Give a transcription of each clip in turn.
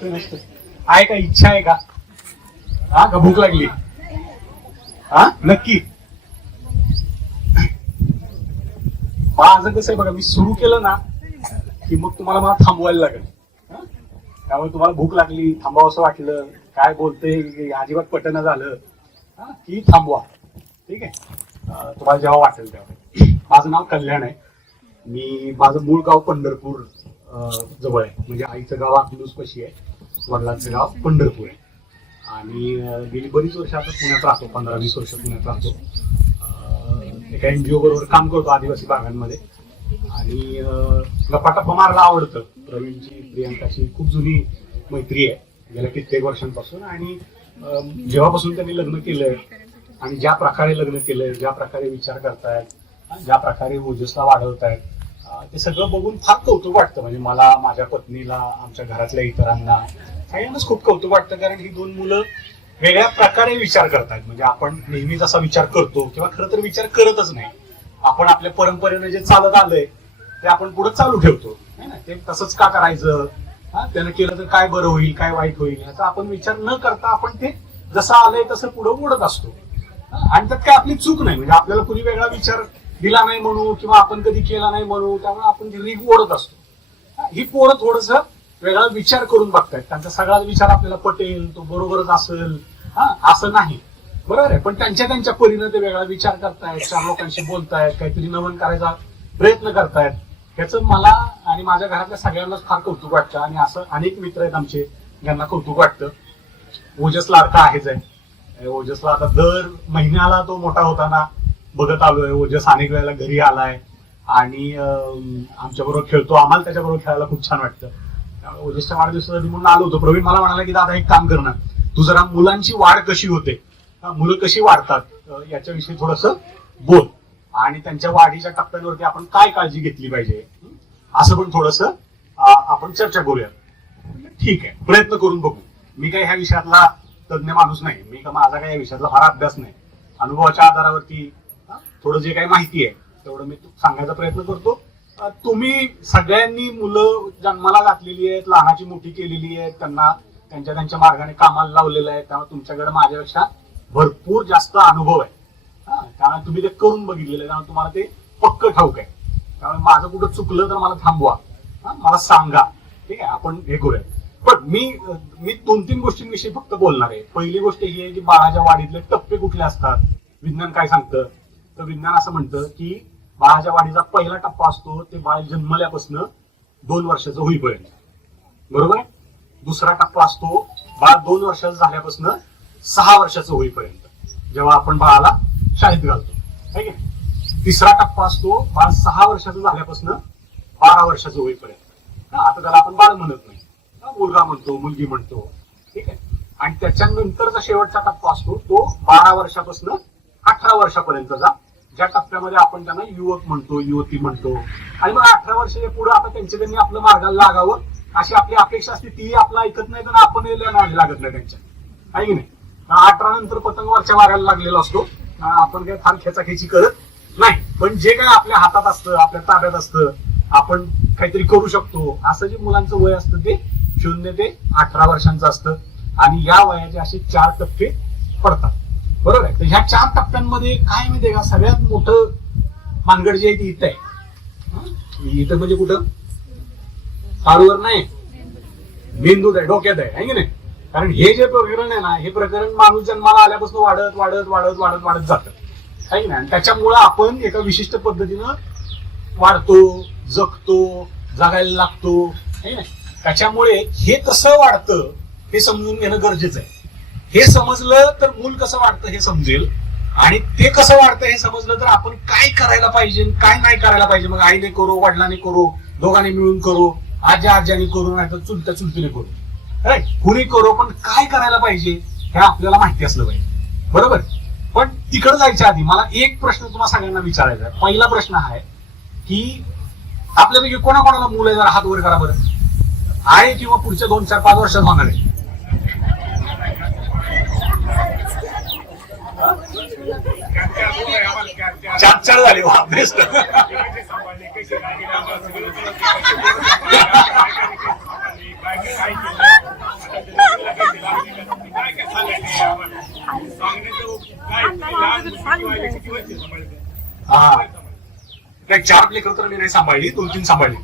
आहे का? इच्छा आहे का? हा का भूक लागली? हा नक्की. माझं कसं आहे बघा मी सुरू केलं ना की मग तुम्हाला मला थांबवायला लागेल. त्यामुळे तुम्हाला भूक लागली थांबावं असं वाटलं काय बोलते अजिबात पटणं झालं. की थांबवा. ठीक आहे? तुम्हाला जेव्हा वाटेल तेव्हा. माझं नाव कल्याण आहे. मी माझं मूळ गाव पंढरपूर जवळ आहे. म्हणजे आईचं गाव अकलूसपाशी आहे. वडिलांचं गाव पंढरपूर आहे. आणि गेली बरीच वर्ष आता पुण्यात राहतो पंधरा वीस वर्ष पुण्यात राहतो. एका एन जी ओ बरोबर काम करतो आदिवासी भागांमध्ये. आणि अं, गप्पाटप्पा मारायला आवडतं. प्रवीणची प्रियांकाची खूप जुनी मैत्री आहे. गेल्या कित्येक वर्षांपासून आणि जेव्हापासून त्यांनी लग्न केलंय आणि ज्या प्रकारे लग्न केलंय ज्या प्रकारे विचार करतायत ज्या प्रकारे ओजसला वाढवतायत ते सगळं बघून फार कौतुक वाटतं. म्हणजे मला माझ्या पत्नीला आमच्या घरातल्या इतरांना सगळ्यांनाच खूप कौतुक वाटतं कारण ही दोन मुलं वेगळ्या प्रकारे विचार करतायत म्हणजे आपण नेहमी जसा विचार करतो किंवा खरं तर विचार करतच नाही. आपण आपल्या परंपरेने जे चालत आलंय ते आपण पुढे चालू ठेवतो. ना? ते तसंच का करायचं? हा? त्यानं केलं तर काय बरं होईल काय वाईट होईल? याचा आपण विचार न करता आपण ते जसं आलंय तसं पुढे ओढत असतो. आणि त्यात काय आपली चूक नाही. म्हणजे आपल्याला कुणी वेगळा विचार दिला नाही म्हणू किंवा आपण कधी केला नाही म्हणू त्यामुळे आपण ती ओढत असतो. ही पोरं थोडस वेगळा विचार करून बघतायत. त्यांचा सगळा विचार आपल्याला पटेल तो बरोबरच असेल. हा असं नाही. बरोबर आहे. पण त्यांच्या त्यांच्या परीनं ते वेगळा विचार करतायत चार लोकांशी बोलतायत काहीतरी नवन करायचा प्रयत्न करतायत. ह्याचं मला आणि माझ्या घरातल्या सगळ्यांनाच फार कौतुक वाटतं आणि असं अनेक मित्र आहेत आमचे ज्यांना कौतुक वाटतं. ओजसला आता आहेच आहे. ओजसला आता दर महिन्याला तो मोठा होताना बघत आलोय. ओजस अनेक वेळेला घरी आलाय. आणि आमच्या बरोबर खेळतो. आम्हाला त्याच्याबरोबर खेळायला खूप छान वाटतं. ओजसच्या वाढदिवसासाठी म्हणून आलो होतो. प्रवीण मला म्हणाला की दादा एक काम करणार तू जरा मुलांची वाढ कशी होते मुलं कशी वाढतात याच्याविषयी थोडस बोल. आणि त्यांच्या वाढीच्या टप्प्यांवरती आपण काय काळजी घेतली पाहिजे? असं पण थोडस आपण चर्चा करूया. ठीक आहे. प्रयत्न करून बघू. मी काही ह्या विषयातला तज्ज्ञ माणूस नाही. मी का माझा काही या विषयातला फार अभ्यास नाही. अनुभवाच्या आधारावरती थोडं जे काही माहिती आहे तेवढं मी सांगायचा प्रयत्न करतो. तुम्ही सगळ्यांनी मुलं जन्माला घातलेली आहेत लहानाची मोठी केलेली आहेत त्यांना त्यांच्या त्यांच्या मार्गाने कामाला लावलेलं आहे त्यामुळे तुमच्याकडे माझ्यापेक्षा भरपूर जास्त अनुभव आहे. हा, त्यामुळे तुम्ही ते करून बघितलेलं आहे त्यामुळे तुम्हाला ते पक्क ठाऊक आहे. त्यामुळे माझं कुठं चुकलं तर मला थांबवा. मला सांगा. ठीक आहे आपण हे करूया. पण मी मी दोन तीन गोष्टींविषयी फक्त बोलणार आहे. पहिली गोष्ट ही आहे की बाळाच्या वाढीतले टप्पे कुठले असतात? विज्ञान काय सांगतं? तर विज्ञान असं म्हणतं की बाळाच्या वाढीचा पहिला टप्पा असतो ते बाळ जन्मल्यापासून दोन वर्षाचं होईपर्यंत. बरोबर? दुसरा टप्पा असतो बाळ दोन वर्षाचं झाल्यापासून सहा वर्षाचं होईपर्यंत जेव्हा आपण बाळाला शाळेत घालतो. तिसरा टप्पा असतो बाळ सहा वर्षाचं झाल्यापासून बारा वर्षाचं होईपर्यंत. आता त्याला आपण बाळ म्हणत नाही. मुलगा म्हणतो मुलगी म्हणतो. ठीक आहे? आणि त्याच्यानंतरचा शेवटचा टप्पा असतो तो बारा वर्षापासून अठरा वर्षापर्यंतचा ज्या टप्प्यामध्ये आपण त्यांना युवक म्हणतो युवती म्हणतो. आणि मग अठरा वर्षाच्या पुढे आता त्यांच्या त्यांनी आपलं मार्गाला लागावं अशी आपली अपेक्षा असते ती आपला ऐकत नाही तर आपण लागत नाही त्यांच्या. आहे की नाही? अठरा नंतर पतंग वरच्या मार्गाला लागलेला असतो. आपण काही फार खेचाखेची करत नाही. पण जे काय आपल्या हातात असतं आपल्या ताब्यात असतं आपण काहीतरी करू शकतो. असं जे मुलांचं वय असतं ते शून्य ते अठरा वर्षांचं असतं. आणि या वयाचे असे चार टप्पे पडतात. बरोबर आहे. तर ह्या चार टप्प्यांमध्ये काय माहितीये का? सगळ्यात मोठं मानगड जे आहे ते इथं आहे. इथं म्हणजे कुठं? पारूवर नाही. मेंदूत आहे डोक्यात आहे की नाही? कारण हे जे प्रकरण आहे ना हे प्रकरण माणूस जन्माला आल्यापासून वाढत वाढत वाढत वाढत वाढत जातं. है की नाही? आणि त्याच्यामुळं आपण एका विशिष्ट पद्धतीनं वाढतो जगतो जगायला लागतो. है ना त्याच्यामुळे हे कसं वाढतं हे समजून घेणं गरजेचं आहे. हे समजलं तर मूल कसं वाटतं हे समजेल. आणि ते कसं वाढतं हे समजलं तर आपण काय करायला पाहिजे काय नाही करायला पाहिजे. मग आईने करू वडिलांनी करू दोघांनी मिळून करू आजी आज्याने करू नाही तर चुलत्या चुलतीने करू. राईट कुणी करू पण काय करायला पाहिजे हे आपल्याला माहिती असलं पाहिजे. बरोबर? पण तिकडे जायच्या आधी मला एक प्रश्न तुम्हाला सगळ्यांना विचारायचा आहे. पहिला प्रश्न हा आहे की आपल्यापैकी कोणाकोणाला मुलं आहे? जरा हात वर करा बरं. आहे किंवा पुढच्या दोन चार पाच वर्षात होणार आहे. चार चार झाले वा बेस्ट. हा. नाही चार प्ले तर मी नाही सांभाळली दोन तीन सांभाळली.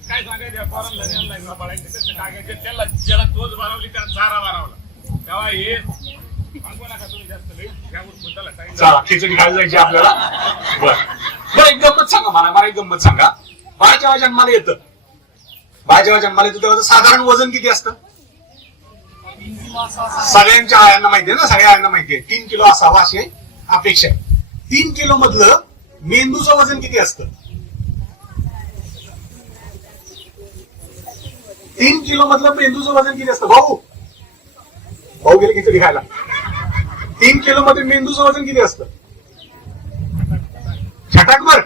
काय सांगायचं फॉरम झाले त्याला तोच बनवली त्याला चारा बनवला चला खिचडी खायला जायची आपल्याला. बर. बरं एक गंमत सांगा मला मला एक गंमत सांगा. बाळ जेव्हा जन्माला येतं बाळ जेव्हा जन्माला येतं तेव्हा साधारण वजन किती असतं? सगळ्यांच्या आयांना माहितीये ना सगळ्या आयांना माहितीये तीन किलो असावा अशी अपेक्षा आहे. तीन किलो मधलं मेंदूचं वजन किती असतं? तीन किलो मधलं मेंदूचं वजन किती असतं? भाऊ भाऊ गेले खिचडी खायला. तीन किलो मध्ये मेंदूचं वजन किती असतं? छटाकभर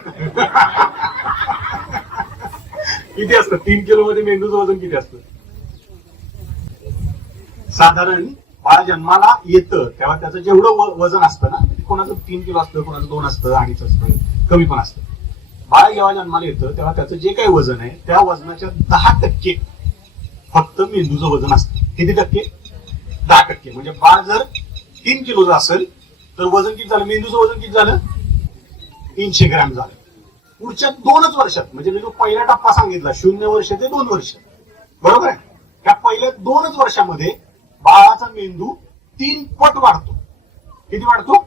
किती असतं? तीन किलो मध्ये मेंदूचं वजन किती असतं? साधारण बाळ जन्माला येतं तेव्हा त्याचं जेवढं वजन असतं ना कोणाचं तीन किलो असतं कोणाचं दोन असतं अडीच असतं कमी पण असतं. बाळ जेव्हा जन्माला येतं तेव्हा त्याचं जे काही वजन आहे त्या वजनाच्या दहा टक्के फक्त मेंदूचं वजन असतं. किती टक्के? दहा टक्के. म्हणजे बाळ जर तीन किलोचं असेल तर वजन किती झालं? मेंदूचं वजन किती झालं? तीनशे ग्रॅम झालं. पुढच्या दोनच वर्षात म्हणजे मी जो पहिला टप्पा सांगितला शून्य वर्ष ते दोन वर्ष. बरोबर आहे? त्या पहिल्या दोनच वर्षामध्ये बाळाचा मेंदू तीन पट वाढतो. किती वाढतो?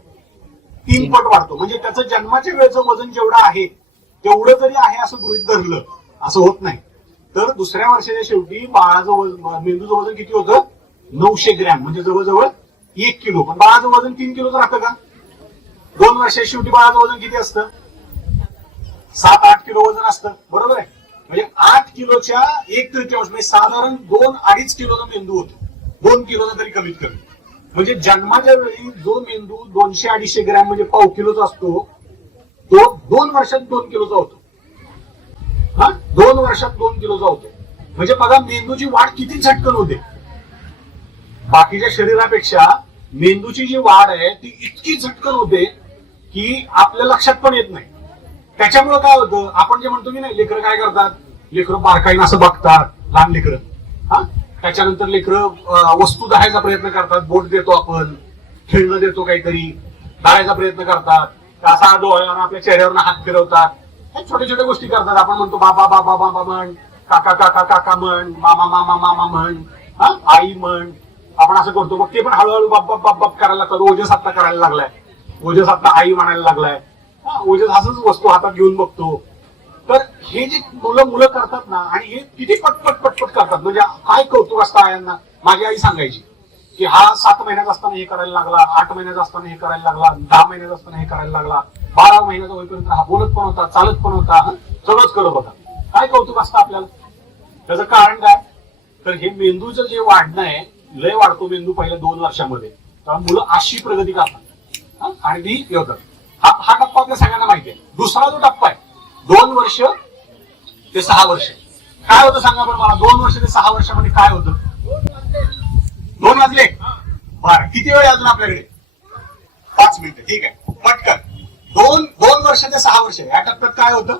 तीन पट वाढतो. म्हणजे त्याचं जन्माच्या वेळेचं वजन जेवढं आहे तेवढं जरी आहे असं गृहित धरलं असं होत नाही. तर दुसऱ्या वर्षाच्या शेवटी बाळाचं मेंदूचं वजन किती होतं? नऊशे ग्रॅम म्हणजे जवळजवळ एक किलो. पण बाळाचं वजन तीन किलोचं राहतं का? दोन वर्षाच्या शेवटी बाळाचं वजन किती असतं? सात आठ किलो वजन असतं. बरोबर आहे? म्हणजे आठ किलोच्या एक तृतीयांश म्हणजे साधारण दोन अडीच किलोचा मेंदू होतो. दोन किलोचा तरी कमीत कमी. म्हणजे जन्माच्या वेळी जो मेंदू दोनशे अडीचशे ग्रॅम म्हणजे पाव किलोचा असतो तो दोन वर्षात दोन किलोचा होतो. हा? दोन वर्षात दोन किलोचा होतो. म्हणजे बघा मेंदूची वाढ किती झटकन होते. बाकीच्या शरीरापेक्षा मेंदूची जी वाढ आहे ती इतकी झटकन होते की आपल्या लक्षात पण येत नाही. त्याच्यामुळे काय होतं आपण जे म्हणतो की नाही लेकरं काय करतात? लेकरं बारकाईनं असं बघतात लहान लेकरं. हा? त्याच्यानंतर लेकरं वस्तू दहायचा प्रयत्न करतात बोट देतो आपण खेळणं देतो काहीतरी धरायचा प्रयत्न करतात. असा डोळ्यावर आपल्या चेहऱ्यावर हात फिरवतात. हे छोट्या छोट्या गोष्टी करतात. आपण म्हणतो बाबा बाबा बाबा म्हण काका काका काका म्हण मामा मामा मामा म्हण हा? आई म्हण आपण असं करतो मग ते पण हळूहळू बाप बाप बाप बाप करायला लागतात. ओजस आता करायला लागलाय. ओजस आता आई म्हणायला लागलाय. ओजस असंच वस्तू हातात घेऊन बघतो. तर हे जे मुलं मुलं करतात ना आणि हे किती पटपट पटपट करतात. म्हणजे काय कौतुक असतं आयांना? माझी आई सांगायची की हा सात महिन्याचा असताना हे करायला लागला आठ महिन्याचा असताना हे करायला लागला दहा महिन्याचा असताना हे करायला लागला बारा महिन्याचा होईपर्यंत हा बोलत पण होता चालत पण होता सगळंच करत होता. काय कौतुक असतं आपल्याला? त्याचं कारण काय? तर हे मेंदूचं जे वाढणं आहे लय वाढतो मेंदू पहिल्या दोन वर्षामध्ये. तेव्हा मुलं अशी प्रगती करतात. आणि ती हे होतात हा हा टप्पा आपल्या सगळ्यांना माहिती आहे. दुसरा जो टप्पा आहे दोन वर्ष ते सहा वर्ष. काय होतं सांगा बरं मला? दोन वर्ष ते सहा वर्षामध्ये काय होतं? दोन वाजले? बरं. किती वेळ अजून आपल्याकडे? पाच मिनिटं. ठीक आहे. पटकन. दोन दोन वर्ष ते सहा वर्ष. या टप्प्यात काय होतं?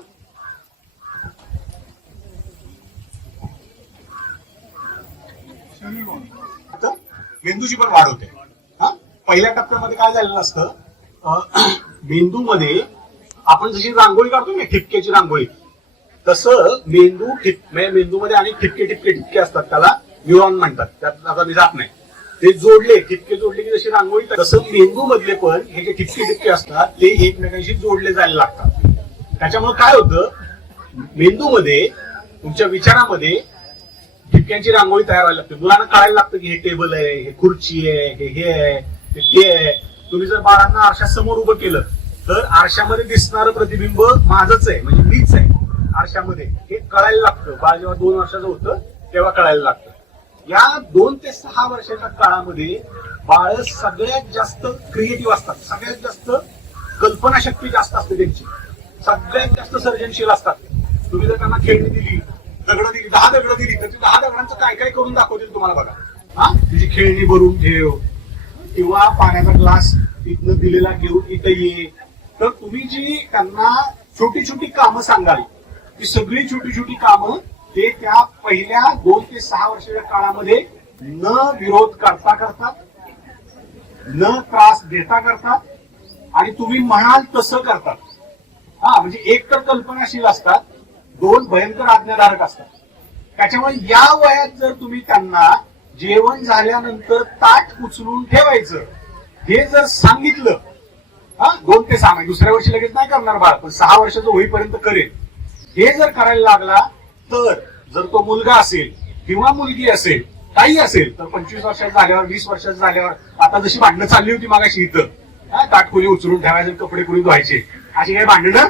मेंदूची पण वाढ होते. हा? पहिल्या टप्प्यामध्ये काय झालेलं असतं? मेंदूमध्ये आपण जशी रांगोळी काढतो ना ठिपक्याची रांगोळी तसं मेंदू ठिप म्हणजे मेंदूमध्ये आणि ठिपके ठिपके ठिपके असतात. त्याला न्यूरॉन म्हणतात. त्यात आता मी जात नाही. ते जोडले ठिपके जोडले की जशी रांगोळी तसं मेंदू मधले पण हे जे ठिपके ठिपके असतात ते एकमेकांशी जोडले जायला लागतात. त्याच्यामुळे काय होतं? मेंदूमध्ये तुमच्या विचारामध्ये ठिपक्यांची रांगोळी तयार व्हायला लागते. मुलांना कळायला लागतं की हे टेबल आहे हे खुर्ची आहे हे हे आहे हे ते आहे. तुम्ही जर बाळांना आरशासमोर उभं केलं तर आरशामध्ये दिसणारं प्रतिबिंब माझंच आहे म्हणजे मीच आहे. आरशामध्ये हे कळायला लागतं. बाळ जेव्हा दोन वर्षाचं होतं तेव्हा कळायला लागतं. या दोन ते सहा वर्षाच्या काळामध्ये बाळ सगळ्यात जास्त क्रिएटिव्ह असतात. सगळ्यात जास्त कल्पनाशक्ती जास्त असते त्यांची. सगळ्यात जास्त सर्जनशील असतात. तुम्ही जर त्यांना खेळणी दिली दगड दिली दहा दगड दिली. तर ती दहा दगडांचं काय काय करून दाखवतील तुम्हाला बघा. हा? तिची खेळणी भरून ठेव किंवा पाण्याचा ग्लास इथनं दिलेला घेऊन इथं ये. तर तुम्ही जी त्यांना छोटी छोटी कामं सांगाल ती सगळी छोटी छोटी कामं ते त्या पहिल्या दोन ते सहा वर्षाच्या काळामध्ये न विरोध करता करतात न त्रास देता करतात आणि तुम्ही म्हणाल तसं करतात. हा म्हणजे एक तर कल्पनाशील असतात. दोन भयंकर आज्ञाधारक असतात. त्याच्यामुळे या वयात जर तुम्ही त्यांना जेवण झाल्यानंतर ताट उचलून ठेवायचं हे जर सांगितलं हा दोन ते सहा महिने दुसऱ्या वर्षी लगेच नाही करणार बाळ पण सहा वर्षाचं होईपर्यंत करेल. हे जर करायला लागला तर जर तो मुलगा असेल किंवा मुलगी असेल काही असेल तर पंचवीस वर्षाचा झाल्यावर वीस वर्षात झाल्यावर आता जशी भांडणं चालली होती मागाशी इथं हा, ताटखोली उचलून ठेवायचे कपडे कुणी धुवायचे अशी काही भांडणं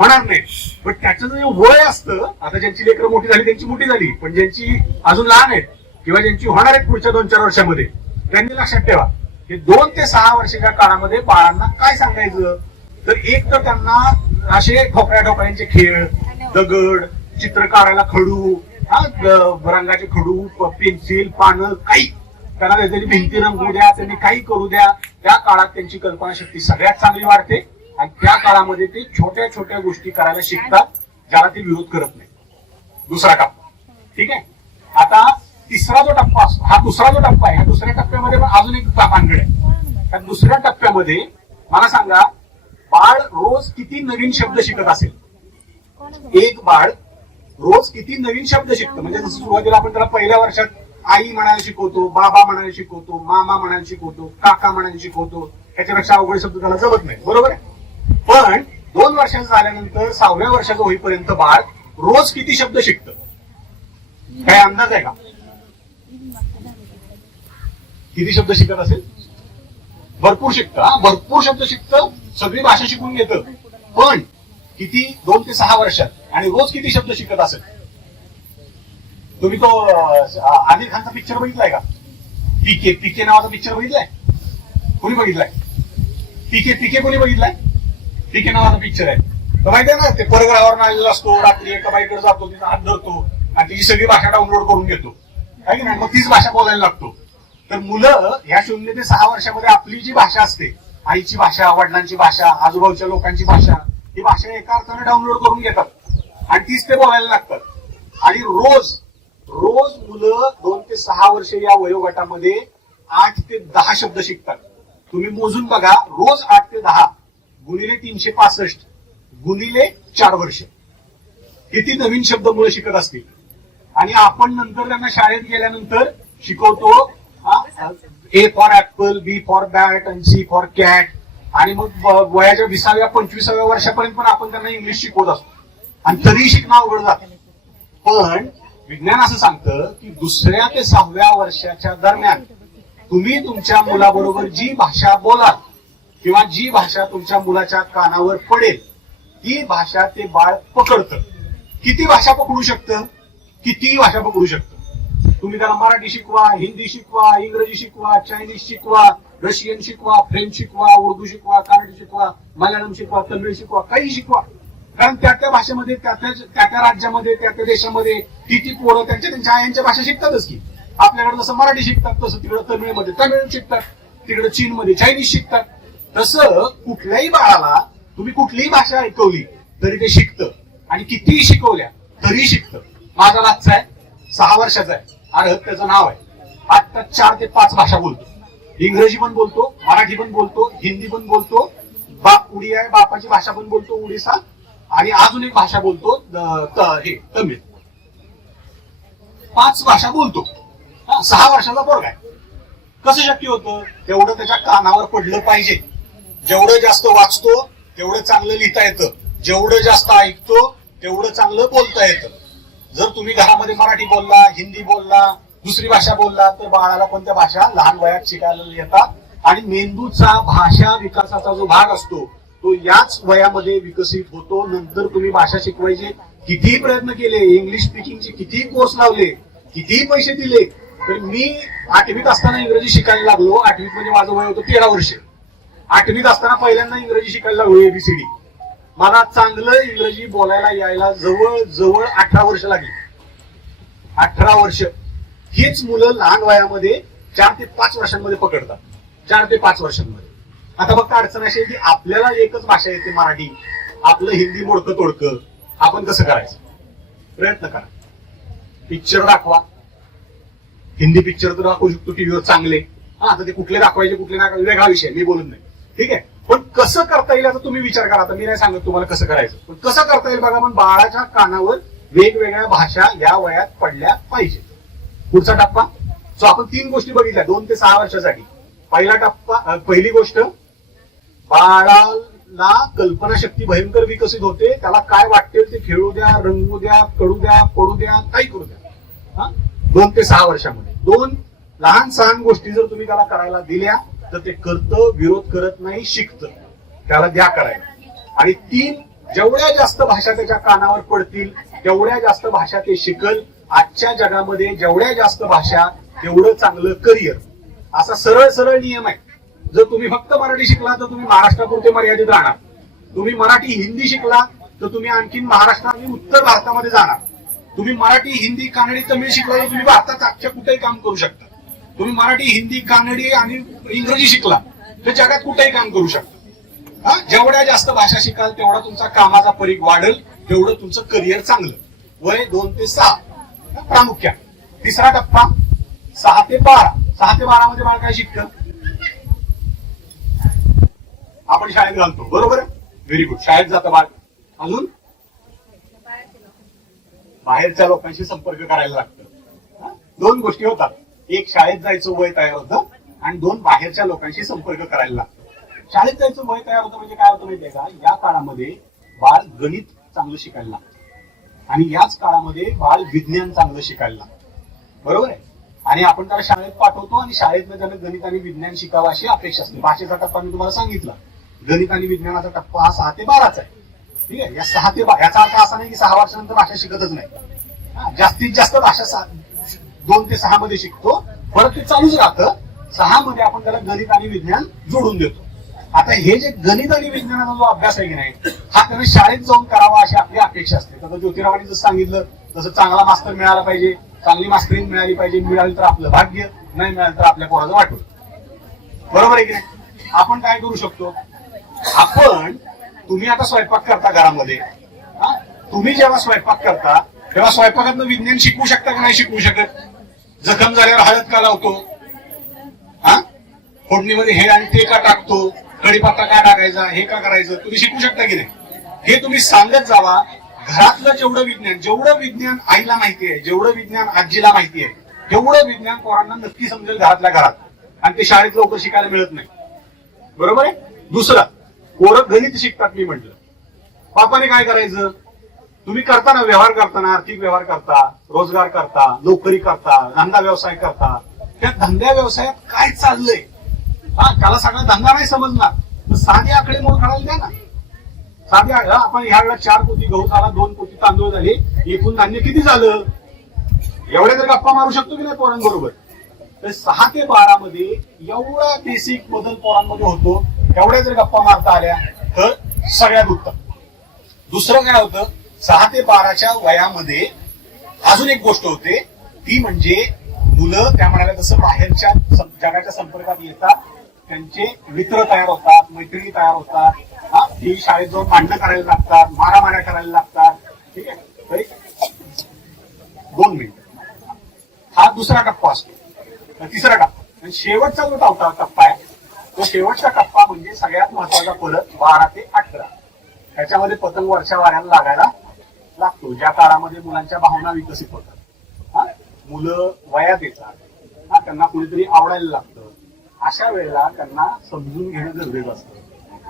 होणार नाही. पण त्याचं जे वय असतं आता ज्यांची लेकरं मोठी झाली त्यांची मोठी झाली. पण ज्यांची अजून लहान आहेत किंवा ज्यांची होणार आहेत पुढच्या दोन चार वर्षामध्ये त्यांनी लक्षात ठेवा. हे दोन ते सहा वर्षाच्या काळामध्ये बाळांना काय सांगायचं? तर एक तर त्यांना असे ठोकऱ्या ठोकऱ्यांचे खेळ दगड चित्र काढायला खडू हा रंगाचे खडू पेन्सिल पानं काही. त्यांना त्याची भिंती रंगू द्या त्यांनी काही करू द्या. त्या काळात त्यांची कल्पनाशक्ती सगळ्यात चांगली वाढते. आणि त्या काळामध्ये ते छोट्या छोट्या गोष्टी करायला शिकतात ज्याला ते विरोध करत नाही दुसरा टप्पा. ठीक आहे? आता तिसरा जो टप्पा असतो हा दुसरा जो टप्पा आहे ह्या दुसऱ्या टप्प्यामध्ये पण अजून एक भानगड आहे. त्या दुसऱ्या टप्प्यामध्ये मला सांगा बाळ रोज किती नवीन शब्द शिकत असेल? एक बाळ रोज किती नवीन शब्द शिकतं? म्हणजे जसं सुरुवातीला आपण त्याला पहिल्या वर्षात आई म्हणायला शिकवतो बाबा म्हणायला शिकवतो मामा म्हणायला शिकवतो काका म्हणायला शिकवतो त्याच्यापेक्षा अवघड शब्द त्याला जमत नाही. बरोबर आहे? पण दोन वर्षाचं झाल्यानंतर सहाव्या वर्षाचं होईपर्यंत बाळ रोज किती शब्द शिकत? काय अंदाज आहे का? किती शब्द शिकत असेल? भरपूर शिकतं हा भरपूर शब्द शिकतं सगळी भाषा शिकून घेतं. पण किती दोन ते सहा वर्षात आणि रोज किती शब्द शिकत असेल? तुम्ही तो आदिल खानचा पिक्चर बघितलाय का? पीके पीके नावाचा पिक्चर बघितलाय? कोणी बघितलाय? पीके पीके कोणी बघितलाय? पीके नावाचा पिक्चर आहे. तर माहिती आहे ना ते परग्रहावर आलेला असतो रात्री एका बाईकडे जातो तिचा हात धरतो आणि तिची सगळी भाषा डाउनलोड करून घेतो. आहे की नाही? मग तीच भाषा बोलायला लागतो. तर मुलं ह्या शून्य ते सहा वर्षामध्ये आपली जी भाषा असते आईची भाषा वडिलांची भाषा आजूबाजूच्या लोकांची भाषा ही भाषा एका अर्थाने डाउनलोड करून घेतात. आणि तीच ते बोलायला लागतात. आणि रोज रोज मुलं दोन ते सहा वर्ष या वयोगटामध्ये आठ ते दहा शब्द शिकतात. तुम्ही मोजून बघा रोज आठ ते दहा गुणिले तीनशे पासष्ट गुणिले चार वर्ष. किती नवीन शब्द मुलं शिकत असतील. आणि आपण नंतर त्यांना शाळेत गेल्यानंतर शिकवतो A for apple B for bat आणि सी फॉर कॅट आणि मग वयाच्या विसाव्या पंचवीसाव्या वर्षापर्यंत पण आपण त्यांना इंग्लिश शिकवत असतो. आणि तरी शिकणं अवघड जात. पण विज्ञान असं सांगतं की दुसऱ्या ते सहाव्या वर्षाच्या दरम्यान तुम्ही तुमच्या मुलाबरोबर जी भाषा बोलाल किंवा जी भाषा तुमच्या मुलाच्या कानावर पडेल ती भाषा ते बाळ पकडतं. किती भाषा पकडू शकतं? कितीही भाषा पकडू शकतं? तुम्ही त्याला मराठी शिकवा हिंदी शिकवा इंग्रजी शिकवा चायनीज शिकवा रशियन शिकवा फ्रेंच शिकवा उर्दू शिकवा कानडी शिकवा मल्याळम शिकवा तमिळ शिकवा काही शिकवा. कारण त्या त्या भाषेमध्ये त्या त्या त्या त्या राज्यामध्ये त्या त्या देशामध्ये ती ती पोरं त्यांच्या त्यांच्या आयांच्या भाषा शिकतातच की. आपल्याकडे जसं मराठी शिकतात तसं तिकडं तमिळमध्ये तमिळ शिकतात तिकडे चीनमध्ये चायनीज शिकतात. तसं कुठल्याही बाळाला तुम्ही कुठलीही भाषा ऐकवली तरी ते शिकतं. आणि कितीही शिकवल्या तरी शिकतं. माझा लागचा आहे सहा वर्षाचा आहे अर्हत त्याचं नाव आहे. आत्ता चार ते पाच भाषा बोलतो. इंग्रजी पण बोलतो मराठी पण बोलतो हिंदी पण बोलतो बाप उडी आहे बापाची भाषा पण बोलतो उडीसा आणि अजून एक भाषा बोलतो हे तमिळ. पाच भाषा बोलतो. हा, सहा वर्षाचा पोरगा आहे. कसं शक्य होतं? तेवढं त्याच्या कानावर पडलं पाहिजे. जेवढं जास्त वाचतो तेवढं चांगलं लिहिता येतं. जेवढं जास्त ऐकतो तेवढं चांगलं बोलता येतं. जर तुम्ही घरामध्ये मराठी बोलला हिंदी बोलला दुसरी भाषा बोलला तर बाळाला कोणत्या भाषा लहान वयात शिकायला येतात? आणि मेंदूचा भाषा विकासाचा जो भाग असतो तो याच वयामध्ये विकसित होतो. नंतर तुम्ही भाषा शिकवायचे कितीही प्रयत्न केले इंग्लिश स्पीकिंगचे कितीही कोर्स लावले कितीही पैसे दिले तर मी आठवीत असताना इंग्रजी शिकायला लागलो. आठवीत म्हणजे माझं वय होतं तेरा वर्ष. आठवीत असताना पहिल्यांदा इंग्रजी शिकायला लागलो एबीसीडी मला चांगलं इंग्रजी बोलायला यायला जवळ जवळ अठरा वर्ष लागली. अठरा वर्ष. हीच मुलं लहान वयामध्ये चार ते पाच वर्षांमध्ये पकडतात. चार ते पाच वर्षांमध्ये. आता फक्त अडचण अशी आहे की आपल्याला एकच भाषा येते मराठी. आपलं हिंदी मोडकं तोडकं. आपण कसं करायचं? प्रयत्न करा. पिक्चर दाखवा. हिंदी पिक्चर तर दाखवू शकतो टीव्हीवर चांगले. हा आता ते कुठले दाखवायचे कुठले नाही वेगळा विषय मी बोलत नाही. ठीक आहे? पण कसं करता येईल आता तुम्ही विचार करा. आता मी नाही सांगत तुम्हाला कसं करायचं. पण कसं करता येईल बघा पण बाळाच्या कानावर वेगवेगळ्या भाषा या वयात पडल्या पाहिजे पुढचा टप्पा. सो आपण तीन गोष्टी बघितल्या दोन ते सहा वर्षासाठी. पहिला टप्पा पहिली गोष्ट बाळाला कल्पनाशक्ती भयंकर विकसित होते. त्याला काय वाटेल ते खेळू द्या रंगू द्या कडू द्या पडू द्या काही करू द्या. हा? दोन ते सहा वर्षामध्ये. दोन लहान सहान गोष्टी जर तुम्ही त्याला करायला दिल्या तर ते करतं विरोध करत नाही शिकतं. त्याला द्या करायला. आणि तीन जेवढ्या जास्त भाषा त्याच्या कानावर पडतील तेवढ्या जास्त भाषा ते शिकल. आजच्या जगामध्ये जेवढ्या जास्त भाषा तेवढं चांगलं करिअर असा सरळ सरळ नियम आहे. जर तुम्ही फक्त मराठी शिकला तर तुम्ही महाराष्ट्रापुरते मर्यादित राहणार. तुम्ही मराठी हिंदी शिकला तर तुम्ही आणखीन महाराष्ट्र आणि उत्तर भारतामध्ये जाणार. तुम्ही मराठी हिंदी कानडी तमिळ शिकला तर तुम्ही भारतात अख्ख्या कुठेही काम करू शकता. तुम्ही मराठी हिंदी कानडी आणि इंग्रजी शिकला तर जगात कुठेही काम करू शकता. हा? जेवढ्या जास्त भाषा शिकाल तेवढा तुमचा कामाचा परीघ वाढेल तेवढं तुमचं करिअर चांगलं. वय दोन ते सहा. प्रामुख्या तिसरा टप्पा सहा ते बारा. सहा ते बारा मध्ये बाळ काय शिकतं? आपण शाळेत घालतो. बरोबर आहे? व्हेरी गुड शाळेत जातं बाळ. अजून? बाहेरच्या लोकांशी संपर्क करायला लागतं. दोन गोष्टी होतात. एक शाळेत जायचं वय तयार होतं आणि दोन बाहेरच्या लोकांशी संपर्क करायला लागतो. शाळेत जायचं वय तयार होतं म्हणजे काय होतं माहितीये का? या काळामध्ये बाळ गणित चांगलं शिकायला लागतं. आणि याच काळामध्ये बाळ विज्ञान चांगलं शिकायला लागतं. बरोबर आहे? आणि आपण त्याला शाळेत पाठवतो आणि शाळेतनं त्यानं गणित आणि विज्ञान शिकावं अशी अपेक्षा असते. भाषेचा टप्पा मी तुम्हाला सांगितला. गणित आणि विज्ञानाचा टप्पा हा सहा ते बाराचा आहे. ठीक आहे? या सहा ते याचा अर्थ असा नाही की सहा वर्षानंतर भाषा शिकतच नाही. जास्तीत जास्त भाषा दोन ते सहा मध्ये शिकतो. परत ते चालूच राहतं. सहा मध्ये आपण त्याला गणित आणि विज्ञान जोडून देतो. आता हे जे गणित आणि विज्ञानाचा जो अभ्यास आहे की नाही हा त्याने शाळेत जाऊन करावा अशी आपली अपेक्षा असते. तर ज्योतिरावांनी जसं सांगितलं तसं चांगला मास्तर मिळाला पाहिजे चांगली मास्टरिंग मिळाली पाहिजे मिळाली तर आपलं भाग्य नाही मिळालं तर आपल्या कोणाचं वाटून. बरोबर आहे की नाही? आपण काय करू शकतो? आपण तुम्ही आता स्वयंपाक करता घरामध्ये. हा? तुम्ही जेव्हा स्वयंपाक करता तेव्हा स्वयंपाकातलं विज्ञान शिकवू शकता की नाही शिकवू शकत? जखम झाल्यावर हळद का लावतो? हा? फोडणीमध्ये हे आणि ते का टाकतो? कढीपत्ता का टाकायचा? हे का करायचं? तुम्ही शिकू शकता की नाही? हे तुम्ही सांगत जावा. घरातलं जेवढं विज्ञान जेवढं विज्ञान आईला माहिती आहे जेवढं विज्ञान आजीला माहिती आहे तेवढं विज्ञान पोरांना नक्की समजेल घरातल्या घरात. आणि ते शाळेत लवकर शिकायला मिळत नाही. बरोबर आहे? दुसरं पोरं गणित शिकतात मी म्हटलं. बापाने काय करायचं? तुम्ही करताना व्यवहार करताना आर्थिक व्यवहार करता रोजगार करता नोकरी करता धंदा व्यवसाय करता त्या धंद्या व्यवसायात काय चाललंय? हा त्याला सगळा धंदा नाही समजणार. तर साधे आकडे म्हणून काढायला द्या ना. साधे आपण ह्या वेळेला चार पोती गहू झाला दोन पोती तांदूळ झाले. एकूण धान्य किती झालं? एवढे जर गप्पा मारू शकतो की नाही पोरांबरोबर? तर सहा ते बारा मध्ये एवढा बेसिक बदल पोरांमध्ये होतो एवढ्या जर गप्पा मारता आल्या तर सगळ्यात उत्तम. दुसरं काय होतं? सहा ते बाराच्या वयामध्ये अजून एक गोष्ट होते. ती म्हणजे मुलं त्या म्हणाल्या तसं बाहेरच्या जगाच्या संपर्कात येतात. त्यांचे मित्र तयार होतात मैत्रिणी तयार होतात. हा ती शाळेत जाऊन भांडणं करायला लागतात मारामाऱ्या करायला लागतात. ठीक आहे? दोन मिनिट. हा दुसरा टप्पा असतो. तिसरा टप्पा. आणि शेवटचा जो टप्पा टप्पा आहे तो शेवटचा टप्पा म्हणजे सगळ्यात महत्त्वाचा परत बारा ते अठरा. त्याच्यामध्ये पतंग वर्षा वाऱ्याला लागायला लागतो ज्या काळामध्ये मुलांच्या भावना विकसित होतात. हा? मुलं वयात येतात. हा त्यांना कुणीतरी आवडायला लागतं. अशा वेळेला त्यांना समजून घेणं गरजेचं असतं.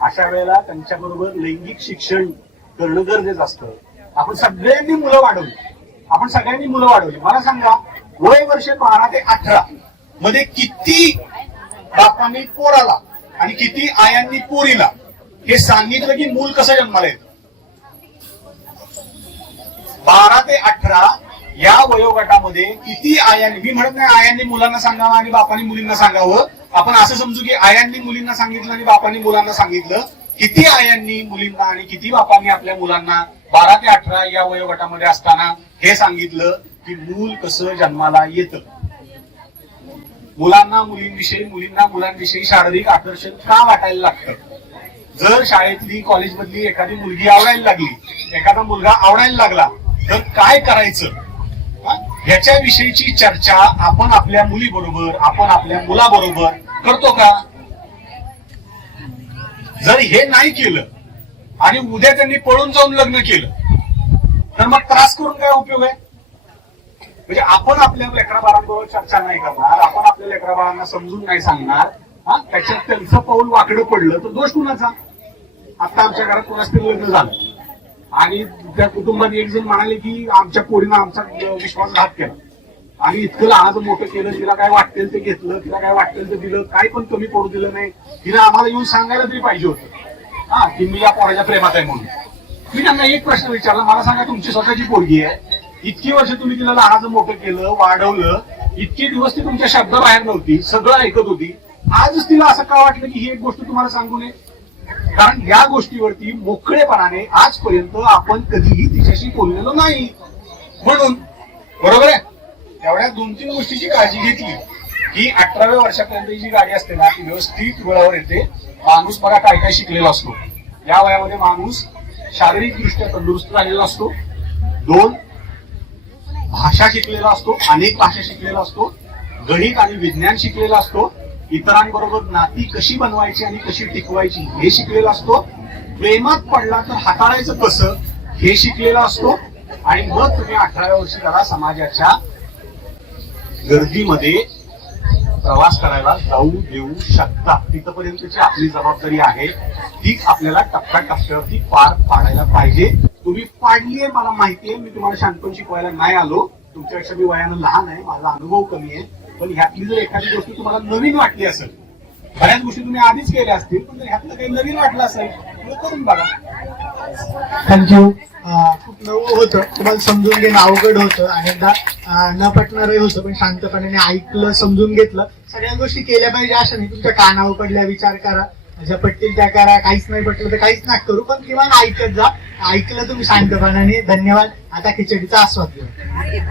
अशा वेळेला त्यांच्याबरोबर लैंगिक शिक्षण करणं गरजेचं असतं. आपण सगळ्यांनी मुलं वाढवली. आपण सगळ्यांनी मुलं वाढवली. मला सांगा वय वर्ष बारा ते अठरा. मध्ये किती बापांनी पोराला आणि किती आयांनी पोरीला हे सांगितलं की मूल कसं जन्माला येतं? बारा ते अठरा या वयोगटामध्ये किती आयांनी मी म्हणत नाही आयांनी मुलांना सांगावं आणि बापांनी मुलींना सांगावं. आपण असं समजू की आयांनी मुलींना सांगितलं आणि बापांनी मुलांना सांगितलं. किती आयांनी मुलींना आणि किती बापांनी आपल्या मुलांना बारा ते अठरा या वयोगटामध्ये असताना हे सांगितलं की मूल कसं जन्माला येतं. मुलांना मुलींविषयी मुलींना मुलांविषयी शारीरिक आकर्षण का वाटायला लागतं? जर शाळेतली कॉलेजमधली एखादी मुलगी आवडायला लागली एखादा मुलगा आवडायला लागला तर काय करायचं? याच्याविषयीची चर्चा आपण आपल्या मुलीबरोबर आपण आपल्या मुलाबरोबर करतो का? जर हे नाही केलं आणि उद्या त्यांनी पळून जाऊन लग्न केलं तर मग त्रास करून काय उपयोग आहे? म्हणजे आपण आपल्या लेकरा बाळांबरोबर चर्चा नाही करणार आपण आपल्या लेकरा बाळांना समजून नाही सांगणार हा? त्याच्यात त्यांचं पाऊल वाकडं पडलं तर दोष कुणाचा? आता आमच्या घरात कुणाच तरी लग्न झालं. आणि त्या कुटुंबात एक जण म्हणाले की आमच्या पोरीनं आमचा विश्वासघात केला. आणि इतकं लहानाचं मोठं केलं तिला काय वाटेल ते घेतलं तिला काय वाटेल ते दिलं काय पण कमी पडू दिलं नाही. तिने आम्हाला येऊन सांगायला तरी पाहिजे होतं. हा की मी या पोराच्या प्रेमात आहे म्हणून. मी त्यांना एक प्रश्न विचारला मला सांगा तुमची स्वतःची पोरगी आहे. इतकी वर्ष तुम्ही तिला लहानाचं मोठं केलं वाढवलं. इतके दिवस ती तुमच्या शब्दाबाहेर नव्हती सगळं ऐकत होती. आजच तिला असं का वाटलं की ही एक गोष्ट तुम्हाला सांगू नये? कारण या गोष्टीवरती मोकळेपणाने आजपर्यंत आपण कधीही तिच्याशी बोललेलो नाही. म्हणून बरोबर आहे? एवढ्या दोन तीन गोष्टीची काळजी घेतली. की अठराव्या वर्षापर्यंत जी गाडी असते ना ती व्यवस्थित वेळावर येते. माणूस बघा काय काय शिकलेला असतो. या वयामध्ये माणूस शारीरिकदृष्ट्या तंदुरुस्त झालेला असतो. दोन भाषा शिकलेला असतो अनेक भाषा शिकलेला असतो. गणित आणि विज्ञान शिकलेला असतो. इतरांबरोबर नाती कशी बनवायची आणि कशी टिकवायची हे शिकलेला असतो. प्रेमात पडला तर हाताळायचं कसं हे शिकलेला असतो. आणि मग तुम्ही अठराव्या वर्षी त्याला समाजाच्या गर्दीमध्ये प्रवास करायला जाऊ देऊ शकता. तिथपर्यंतची आपली जबाबदारी आहे. ती आपल्याला टप्प्या टप्प्यावरती पार पाडायला पाहिजे. तुम्ही पाडलीये मला माहिती आहे मी तुम्हाला शांतपण शिकवायला नाही आलो. तुमच्यापेक्षा मी वयानं लहान आहे. माझा अनुभव कमी आहे. पण ह्यातली जर एखादी गोष्ट तुम्हाला नवीन वाटली असेल बऱ्याच गोष्टी तुम्ही आधीच केल्या असतील पण जर ह्यातलं काही नवीन वाटलं असेल तर करून बघा. थँक्यू खूप नवं होतं. तुम्हाला समजून घेणं अवघड होतं. अनेकदा न पटणारही होतं पण शांतपणे ऐकलं समजून घेतलं. सगळ्या गोष्टी केल्या पाहिजे अशा नाही. तुमच्या कानावर पडल्या विचार करा. ज्या पटतील त्या करा. काहीच नाही पटलं तर काहीच नाही करू. पण किमान ऐकत जा. ऐकलं तुम्ही शांतपणाने. धन्यवाद. आता खिचडीचा आस्वाद घ्या